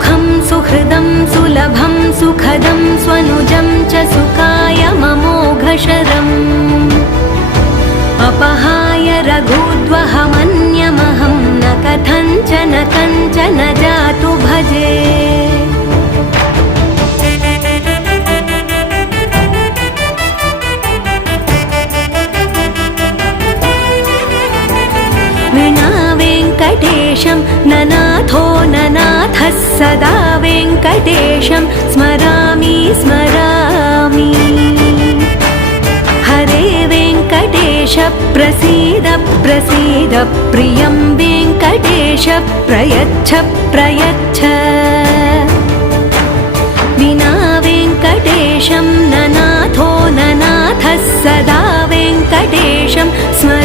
सुखं सुहृदं सुलभं सुखदं स्वनुजं च सुखाय ममोघशरम् अपहाय रघुद्वहमन्यमहं न कथञ्चन कञ्चन जातु भजे। विना वेङ्कटेशं ननाथो ननाथः सदा वेङ्कटेशं स्मरामि स्मरामि। हरे वेङ्कटेश प्रसीद प्रसीद प्रियं वेङ्कटेश प्रयच्छ प्रयच्छ। विना वेङ्कटेशं ननाथो ननाथः सदा वेङ्कटेशं स्मरामि